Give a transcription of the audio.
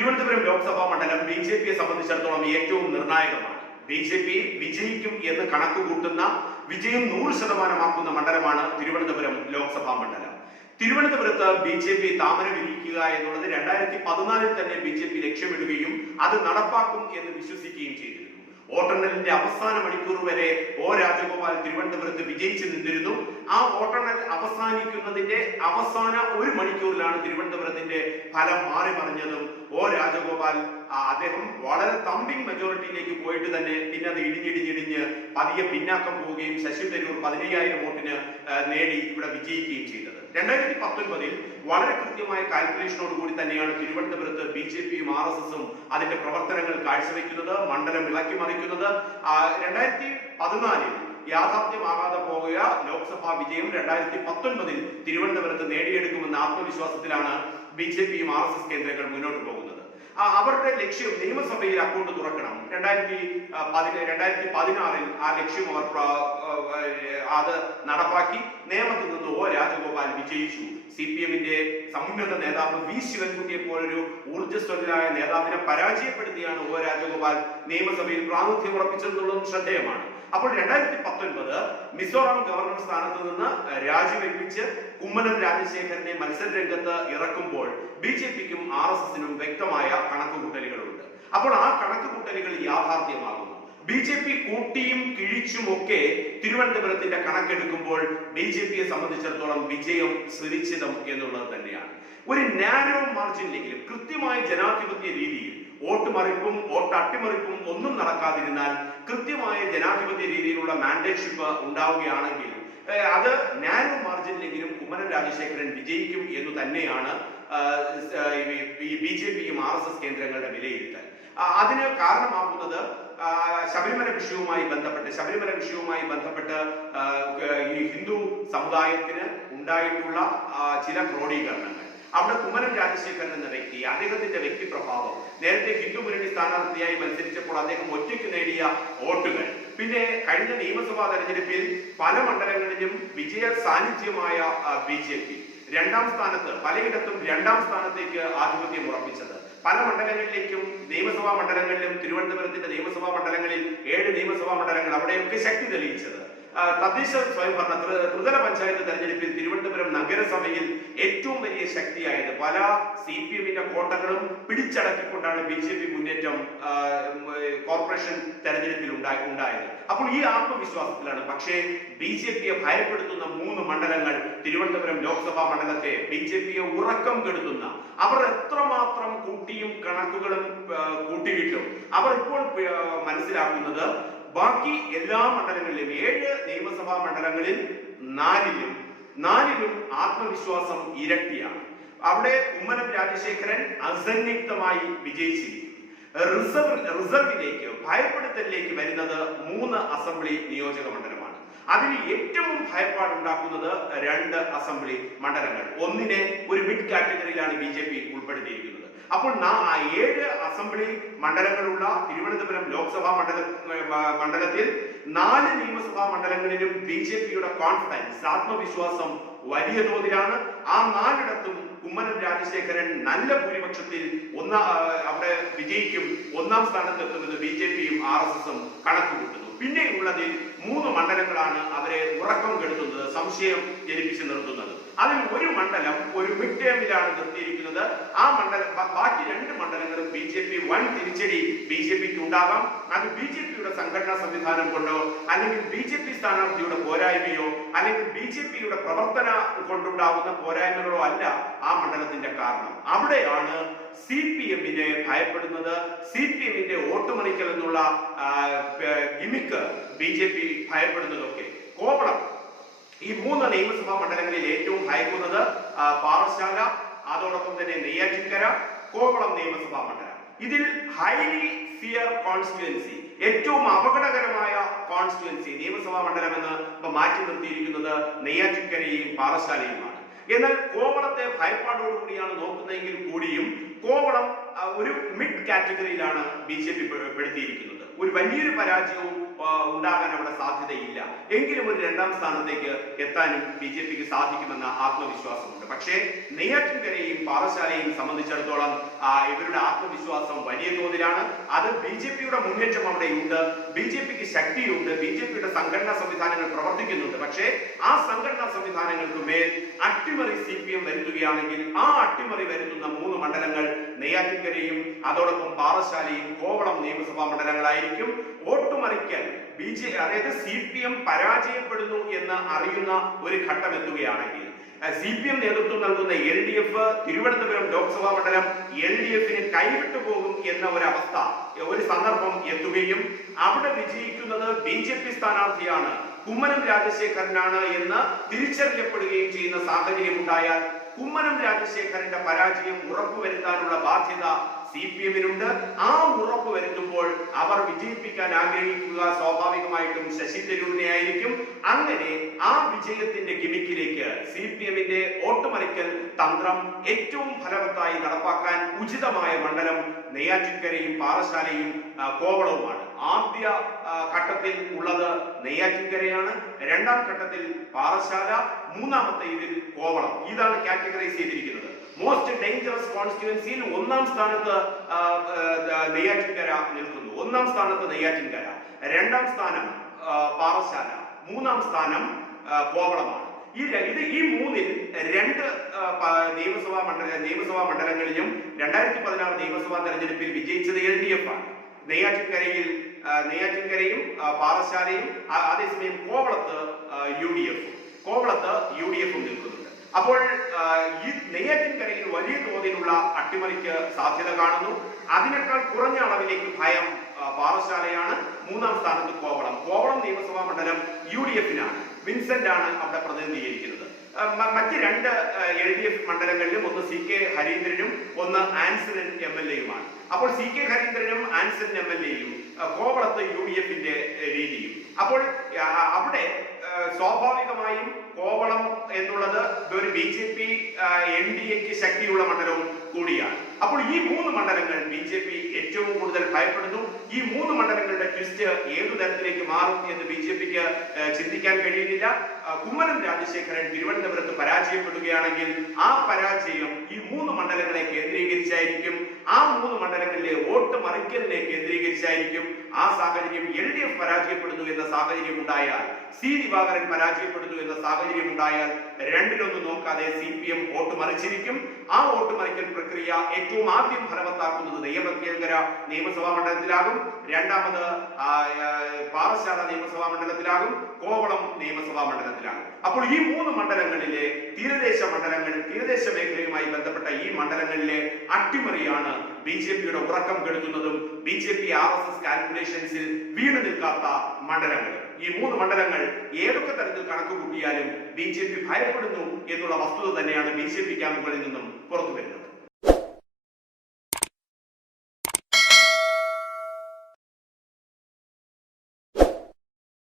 തിരുവനന്തപുരം ലോക്സഭാ മണ്ഡലം B J പിയെ സംബന്ധിച്ചിടത്തോളം ഏറ്റവും നിർണായകമാണ്. ബി ജെ പി വിജയിക്കും എന്ന് കണക്ക് കൂട്ടുന്ന വിജയം നൂറ് ശതമാനമാക്കുന്ന മണ്ഡലമാണ് തിരുവനന്തപുരം ലോക്സഭാ മണ്ഡലം. തിരുവനന്തപുരത്ത് ബി ജെ പി താമര വിരിക്കുക എന്നുള്ളത് രണ്ടായിരത്തി പതിനാലിൽ തന്നെ ബി ജെ പി ലക്ഷ്യമിടുകയും അത് നടപ്പാക്കും എന്ന് വിശ്വസിക്കുകയും ചെയ്തിരുന്നു. വോട്ടെണ്ണലിന്റെ അവസാന മണിക്കൂർ വരെ ഒ രാജഗോപാൽ തിരുവനന്തപുരത്ത് വിജയിച്ചു നിന്നിരുന്നു. ആ വോട്ടെണ്ണൽ അവസാനിക്കുന്നതിന്റെ അവസാന ഒരു മണിക്കൂറിലാണ് തിരുവനന്തപുരത്തിന്റെ ഫലം മാറി മറിഞ്ഞതും. ഒ രാജഗോപാൽ അദ്ദേഹം വളരെ തമ്പിങ് മെജോറിറ്റിയിലേക്ക് പോയിട്ട് തന്നെ പിന്നെ അത് ഇടിഞ്ഞിടിഞ്ഞിടിഞ്ഞ് പതിയെ പിന്നാക്കം പോവുകയും ശശി തരൂർ പതിനയ്യായിരം വോട്ടിന് നേടി ഇവിടെ വിജയിക്കുകയും ചെയ്തത്. രണ്ടായിരത്തി പത്തൊൻപതിൽ വളരെ കൃത്യമായ കാൽക്കുലേഷനോട് കൂടി തന്നെയാണ് തിരുവനന്തപുരത്ത് ബി ജെ പിയും ആർ എസ് എസും അതിന്റെ പ്രവർത്തനങ്ങൾ കാഴ്ചവെക്കുന്നത് മണ്ഡലം ഇളക്കി മറിക്കുന്നത്. രണ്ടായിരത്തി പതിനാലിൽ യാഥാർത്ഥ്യമാകാതെ പോകുക ലോക്സഭാ വിജയം രണ്ടായിരത്തി പത്തൊൻപതിൽ തിരുവനന്തപുരത്ത് നേടിയെടുക്കുമെന്ന ആത്മവിശ്വാസത്തിലാണ് ബി ജെ പിയും ആർ എസ് എസ് കേന്ദ്രങ്ങൾ മുന്നോട്ട് അവരുടെ ലക്ഷ്യം നിയമസഭയിൽ അക്കൗണ്ട് തുറക്കണം. രണ്ടായിരത്തി പതിന രണ്ടായിരത്തി പതിനാറിൽ ആ ലക്ഷ്യം അവർ അത് നടപ്പാക്കി. നിയമത്തിൽ നിന്ന് ഒ രാജഗോപാൽ വിജയിച്ചു. സി പി എമ്മിന്റെ സമുന്നത നേതാവ് വി ശിവൻകുട്ടിയെ പോലൊരു ഊർജസ്വലരായ നേതാവിനെ പരാജയപ്പെടുത്തിയാണ് ഓ രാജഗോപാൽ നിയമസഭയിൽ പ്രാതിനിധ്യം ഉറപ്പിച്ചതെന്നുള്ളതും ശ്രദ്ധേയമാണ്. അപ്പോൾ രണ്ടായിരത്തി പത്തൊൻപത് മിസോറാം ഗവർണർ സ്ഥാനത്ത് നിന്ന് രാജിവെപ്പിച്ച് കുമ്മനം രാജശേഖരനെ മത്സര രംഗത്ത് ഇറക്കുമ്പോൾ ബി ജെ പിക്കും ആർ എസ് എസിനും വ്യക്തമായ കണക്കുകൂട്ടലുകളുണ്ട്. അപ്പോൾ ആ കണക്കുകൂട്ടലുകൾ യാഥാർത്ഥ്യമാകുന്നു. ബി ജെ പി കൂട്ടിയും കിഴിച്ചും ഒക്കെ തിരുവനന്തപുരത്തിന്റെ കണക്കെടുക്കുമ്പോൾ ബി ജെ പിയെ സംബന്ധിച്ചിടത്തോളം വിജയം സുനിശ്ചിതം എന്നുള്ളത് തന്നെയാണ്. ഒരു നാരോ മാർജിനിലെങ്കിലും കൃത്യമായ ജനാധിപത്യ രീതിയിൽ വോട്ട് മറിപ്പും വോട്ട് അട്ടിമറിപ്പും ഒന്നും നടക്കാതിരുന്നാൽ കൃത്യമായ ജനാധിപത്യ രീതിയിലുള്ള മാൻഡേറ്റ്ഷിപ്പ് ഉണ്ടാവുകയാണെങ്കിൽ അത് നാരോ മാർജിനിലെങ്കിലും കുമ്മനം രാജശേഖരൻ വിജയിക്കും എന്ന് തന്നെയാണ് ഈ ബി ജെ പിയും ആർ എസ് എസ് കേന്ദ്രങ്ങളുടെ വിലയിരുത്തൽ. അതിന് കാരണമാകുന്നത് ശബരിമല വിഷയവുമായി ബന്ധപ്പെട്ട് ശബരിമല വിഷയവുമായി ബന്ധപ്പെട്ട് ഈ ഹിന്ദു സമുദായത്തിന് ഉണ്ടായിട്ടുള്ള ചില ക്രോഡീകരണങ്ങൾ. അവിടെ കുമ്മനം രാജശേഖരൻ എന്ന വ്യക്തി അദ്ദേഹത്തിന്റെ വ്യക്തിപ്രഭാവം. നേരത്തെ ഹിന്ദു മുന്നണി സ്ഥാനാർത്ഥിയായി മത്സരിച്ചപ്പോൾ അദ്ദേഹം ഒറ്റയ്ക്ക് നേടിയ വോട്ടുകൾ. പിന്നെ കഴിഞ്ഞ നിയമസഭാ തെരഞ്ഞെടുപ്പിൽ പല മണ്ഡലങ്ങളിലും വിജയ സാന്നിധ്യമായ ബി ജെ പി. രണ്ടാം സ്ഥാനത്ത് പലയിടത്തും രണ്ടാം സ്ഥാനത്തേക്ക് ആധിപത്യം ഉറപ്പിച്ചത്. പല മണ്ഡലങ്ങളിലേക്കും നിയമസഭാ മണ്ഡലങ്ങളിലും തിരുവനന്തപുരത്തിന്റെ നിയമസഭാ മണ്ഡലങ്ങളിൽ ഏഴ് നിയമസഭാ മണ്ഡലങ്ങൾ അവിടെയൊക്കെ ശക്തി തെളിയിച്ചത്. തദ്ദേശ സ്വയംഭരണ ഭരണ ത്രിതല പഞ്ചായത്ത് തെരഞ്ഞെടുപ്പിൽ തിരുവനന്തപുരം നഗരസഭയിൽ ഏറ്റവും വലിയ ശക്തിയായത് പല സി പി എമ്മിന്റെ കോട്ടകളും പിടിച്ചടക്കിക്കൊണ്ടാണ് ബി ജെ പി മുന്നേറ്റം കോർപ്പറേഷൻ തെരഞ്ഞെടുപ്പിൽ ഉണ്ടായി ഉണ്ടായത്. അപ്പോൾ ഈ ആത്മവിശ്വാസത്തിലാണ്. പക്ഷേ ബി ജെ പിയെ ഭയപ്പെടുത്തുന്ന മൂന്ന് മണ്ഡലങ്ങൾ തിരുവനന്തപുരം ലോക്സഭാ മണ്ഡലത്തെ ബി ജെ പിയെ ഉറക്കം കെടുത്തുന്ന. അവർ എത്രമാത്രം കൂട്ടിയും കണക്കുകളും കൂട്ടിയിട്ടും. അവർ ഇപ്പോൾ മനസ്സിലാക്കുന്നത് ബാക്കി എല്ലാ മണ്ഡലങ്ങളിലും ഏഴ് നിയമസഭാ മണ്ഡലങ്ങളിൽ നാലിലും നാലിലും ആത്മവിശ്വാസം ഇരട്ടിയാണ്. അവിടെ കുമ്മനം രാജശേഖരൻ അസന്നിഗ്ധമായി വിജയിച്ചിരിക്കും റിസർവ് റിസർവിലേക്ക് ഭയപ്പെടുത്തലിലേക്ക് വരുന്നത് മൂന്ന് അസംബ്ലി നിയോജക മണ്ഡലമാണ്. അതിൽ ഏറ്റവും ഭയപ്പാടുണ്ടാക്കുന്നത് രണ്ട് അസംബ്ലി മണ്ഡലങ്ങൾ. ഒന്നിനെ ഒരു മിഡ് കാറ്റഗറിയിലാണ് ബി ജെ പി ഉൾപ്പെടുത്തിയിരിക്കുന്നത്. അപ്പോൾ ആ ഏഴ് അസംബ്ലി മണ്ഡലങ്ങളുള്ള തിരുവനന്തപുരം ലോക്സഭാ മണ്ഡല മണ്ഡലത്തിൽ നാല് നിയമസഭാ മണ്ഡലങ്ങളിലും ബി ജെ പിയുടെ കോൺഫിഡൻസ് ആത്മവിശ്വാസം വലിയ തോതിലാണ്. ആ നാലിടത്തും കുമ്മനം രാജശേഖരൻ നല്ല ഭൂരിപക്ഷത്തിൽ ഒന്നാം അവിടെ വിജയിക്കും. ഒന്നാം സ്ഥാനത്തെത്തുമെന്ന് ബി ജെ പിയും ആർ എസ് എസും കണക്കുകൂട്ടുന്നു. പിന്നെയുള്ളതിൽ മൂന്ന് മണ്ഡലങ്ങളാണ് അവരെ ഉറക്കം കെടുത്തുന്നത് സംശയം ജനിപ്പിച്ച് നിർത്തുന്നത്. അതിൽ ഒരു മണ്ഡലം ഒരു മിഡ് ടേമിലാണ് നിർത്തിയിരിക്കുന്നത്. ആ മണ്ഡലം ബാക്കി രണ്ട് മണ്ഡലങ്ങളും ബി ജെ പി വൻ തിരിച്ചടി ബി ജെ പിക്ക് ഉണ്ടാകാം അത് ബി ജെ പിയുടെ സംഘടനാ സംവിധാനം കൊണ്ടോ അല്ലെങ്കിൽ ബി ജെ പി സ്ഥാനാർത്ഥിയുടെ പോരായ്മയോ അല്ലെങ്കിൽ ബി ജെ പിയുടെ പ്രവർത്തന കൊണ്ടുണ്ടാകുന്ന പോരായ്മകളോ അല്ല ആ മണ്ഡലത്തിന്റെ കാരണം. അവിടെയാണ് സി പി എമ്മിനെ ഭയപ്പെടുന്നത്. സി പി എമ്മിന്റെ വോട്ടുമറിക്കൽ എന്നുള്ള ഗിമിക്ക് ബി ജെ പി ഭയപ്പെടുന്നതൊക്കെ കോവളം. ഈ മൂന്ന് നിയമസഭാ മണ്ഡലങ്ങളിൽ ഏറ്റവും ഭയക്കുന്നത് പാറശാല അതോടൊപ്പം തന്നെ നെയ്യാറ്റിൻകര കോവളം നിയമസഭാ മണ്ഡലം. ഇതിൽ ഹൈലി ഫിയർ കോൺസ്റ്റിറ്റ്യുവൻസി ഏറ്റവും അപകടകരമായ കോൺസ്റ്റിറ്റ്യുവൻസി നിയമസഭാ മണ്ഡലം എന്ന് ഇപ്പൊ മാറ്റി നിർത്തിയിരിക്കുന്നത് നെയ്യാറ്റിൻകരയും പാറശാലയുമാണ് എന്നാൽ കോവളത്തെ ഭയപ്പാടോടുകൂടിയാണ് നോക്കുന്നതെങ്കിൽ കൂടിയും കോവളം ഒരു മിഡ് കാറ്റഗറിയിലാണ് ബി ജെ പി പെടുത്തിയിരിക്കുന്നത്. ഒരു വലിയൊരു പരാജയവും ഉണ്ടാകാൻ അവിടെ സാധ്യതയില്ല. എങ്കിലും ഒരു രണ്ടാം സ്ഥാനത്തേക്ക് എത്താനും ബി ജെ പിക്ക് സാധിക്കുമെന്ന ആത്മവിശ്വാസമുണ്ട്. പക്ഷേ നെയ്യാറ്റിൻകരയെയും പാറശാലയെയും സംബന്ധിച്ചിടത്തോളം ഇവരുടെ ആത്മവിശ്വാസം വലിയ തോതിലാണ്. അത് ബി ജെ പിയുടെ മുന്നേറ്റം അവിടെയുണ്ട്. ബി ജെ പിക്ക് ശക്തിയുണ്ട്. ബി ജെ പിയുടെ സംഘടനാ സംവിധാനങ്ങൾ പ്രവർത്തിക്കുന്നുണ്ട്. പക്ഷേ ആ സംഘടനാ സംവിധാനങ്ങൾക്ക് മേൽ അട്ടിമറി സി പി എം വരുത്തുകയാണെങ്കിൽ ആ അട്ടിമറി വരുത്തുന്ന മൂന്ന് മണ്ഡലങ്ങൾ നെയ്യാറ്റിൻകരയും അതോടൊപ്പം പാറശാലയും കോവളം നിയമസഭാ മണ്ഡലങ്ങളായിരിക്കും. വോട്ടുമറിക്കൽ ബി ജെ അതായത് സി പി എം പരാജയപ്പെടുന്നു എന്ന് അറിയുന്ന ഒരു ഘട്ടം എത്തുകയാണെങ്കിൽ സി പി എം നേതൃത്വം നൽകുന്ന L D F Thiruvananthapuram Lok Sabha മണ്ഡലം എൽ ഡി എഫിന് കൈവിട്ടു പോകും എന്ന ഒരവസ്ഥ ഒരു സന്ദർഭം എത്തുകയും അവിടെ വിജയിക്കുന്നത് ബി ജെ പി സ്ഥാനാർത്ഥിയാണ് കുമ്മനം രാജശേഖരനാണ് എന്ന് തിരിച്ചറിയപ്പെടുകയും ചെയ്യുന്ന സാഹചര്യം ഉണ്ടായാൽ കുമ്മനം രാജശേഖരന്റെ പരാജയം ഉറപ്പുവരുത്താനുള്ള ബാധ്യത സി പി എമ്മിനുണ്ട് ആ ഉറപ്പ് വരുത്തുമ്പോൾ അവർ വിജയിപ്പിക്കാൻ ആഗ്രഹിക്കുക സ്വാഭാവികമായിട്ടും ശശി തരൂരിനെ ആയിരിക്കും. അങ്ങനെ ആ വിജയത്തിന്റെ ഗിമിക്കിലേക്ക് സി പി എമ്മിന്റെ ഓട്ടുമറിക്കൽ തന്ത്രം ഏറ്റവും ഫലവത്തായി നടപ്പാക്കാൻ ഉചിതമായ മണ്ഡലം നെയ്യാറ്റിൻകരയും പാറശാലയും കോവളവുമാണ്. ആദ്യ ഘട്ടത്തിൽ ഉള്ളത് നെയ്യാറ്റിൻകരയാണ്. രണ്ടാം ഘട്ടത്തിൽ പാറശാല. മൂന്നാമത്തെ ഇതിൽ കോവളം. ഇതാണ് കാറ്റഗറൈസ് ചെയ്തിരിക്കുന്നത്. മോസ്റ്റ് ഡേഞ്ചറസ് കോൺസ്റ്റിറ്റ്യുവൻസിയിൽ ഒന്നാം സ്ഥാനത്ത് നെയ്യാറ്റിൻകര നിൽക്കുന്നു. ഒന്നാം സ്ഥാനത്ത് നെയ്യാറ്റിൻകര രണ്ടാം സ്ഥാനം പാറശാല മൂന്നാം സ്ഥാനം കോവളമാണ്. ഈ ഇത് ഈ മൂന്നിൽ രണ്ട് നിയമസഭാ മണ്ഡല നിയമസഭാ മണ്ഡലങ്ങളിലും രണ്ടായിരത്തി പതിനാറ് നിയമസഭാ തെരഞ്ഞെടുപ്പിൽ വിജയിച്ചത് എൽ ഡി എഫ് ആണ്. നെയ്യാറ്റിൻകരയിൽ നെയ്യാറ്റിൻകരയും പാറശാലയും അതേസമയം കോവളത്ത് യു ഡി എഫും. കോവളത്ത് യു ഡി എഫും നിൽക്കുന്നുണ്ട് അപ്പോൾ ഈ നെയ്യാറ്റിൻകരയിൽ വലിയ തോതിലുള്ള അട്ടിമറിക്ക് സാധ്യത കാണുന്നു. അതിനേക്കാൾ കുറഞ്ഞ അളവിലേക്ക് ഭയം പാറശാലയാണ് മൂന്നാം സ്ഥാനത്ത് കോവളം. കോവളം നിയമസഭാ മണ്ഡലം യു ഡി എഫിനാണ്. വിൻസെന്റ് ആണ് അവിടെ പ്രതിനിധീകരിക്കുന്നത്. മറ്റ് രണ്ട് എൽ ഡി എഫ് മണ്ഡലങ്ങളിലും ഒന്ന് സി കെ ഹരീന്ദ്രനും ഒന്ന് ആൻസൺ എം എൽ എയുമാണ്. അപ്പോൾ സി കെ ഹരീന്ദ്രനും ആൻസൺ എം എൽ എയും കോവളത്ത് യു ഡി എഫിന്റെ രീതിയും. അപ്പോൾ അവിടെ സ്വാഭാവികമായും കോവളം എന്നുള്ളത് ഒരു B J P N D എക്ക് ശക്തിയുള്ള മണ്ഡലവും കൂടിയാണ്. അപ്പോൾ ഈ മൂന്ന് മണ്ഡലങ്ങൾ ബി ജെ പി ഏറ്റവും കൂടുതൽ ഭയപ്പെടുന്നു. ഈ മൂന്ന് മണ്ഡലങ്ങളുടെ ട്വിസ്റ്റ് ഏതു തരത്തിലേക്ക് മാറും എന്ന് ബി ജെ പിക്ക് ചിന്തിക്കാൻ കഴിയുന്നില്ല. കുമ്മനം രാജശേഖരൻ തിരുവനന്തപുരത്ത് പരാജയപ്പെടുകയാണെങ്കിൽ ആ പരാജയം ഈ മൂന്ന് മണ്ഡലങ്ങളെ കേന്ദ്രീകരിച്ചായിരിക്കും. ആ മൂന്ന് മണ്ഡലങ്ങളിലെ വോട്ട് മറിക്കലിനെ കേന്ദ്രീകരിച്ചായിരിക്കും. ആ സാഹചര്യം എൽ ഡി എഫ് പരാജയപ്പെടുന്നു എന്ന സാഹചര്യം ഉണ്ടായാൽ സി ദിവാകരൻ പരാജയപ്പെടുന്നു എന്ന സാഹചര്യം ഉണ്ടായാൽ രണ്ടിലൊന്നും നോക്കാതെ സി പി എം വോട്ട് മറിച്ചിരിക്കും. ആ വോട്ട് മറിക്കൽ പ്രക്രിയ ഏറ്റവും ആദ്യം ഫലവത്താക്കുന്നത് നെയ്യമത്തിയങ്കര നിയമസഭാ മണ്ഡലത്തിലാകും. രണ്ടാമത് പാറശാല നിയമസഭാ മണ്ഡലത്തിലാകും. കോവളം നിയമസഭാ മണ്ഡലത്തിലാകും. അപ്പോൾ ഈ മൂന്ന് മണ്ഡലങ്ങളിലെ തീരദേശ മണ്ഡലങ്ങൾ തീരദേശ മേഖലയുമായി ബന്ധപ്പെട്ട ഈ മണ്ഡലങ്ങളിലെ അട്ടിമറിയാണ് ബി ജെ പിയുടെ ഉറക്കം കെടുത്തുന്നതും B J P R S S കാൽക്കുലേഷൻസിൽ വീണ് നിൽക്കാത്ത മണ്ഡലങ്ങൾ ഈ മൂന്ന് മണ്ഡലങ്ങൾ ഏതൊക്കെ തരത്തിൽ കണക്ക് കൂട്ടിയാലും ബി ജെ പി ഭയപ്പെടുന്നു എന്നുള്ള വസ്തുത തന്നെയാണ് ബി ജെ പി ക്യാമ്പുകളിൽ നിന്നും പുറത്തു വരുന്നത്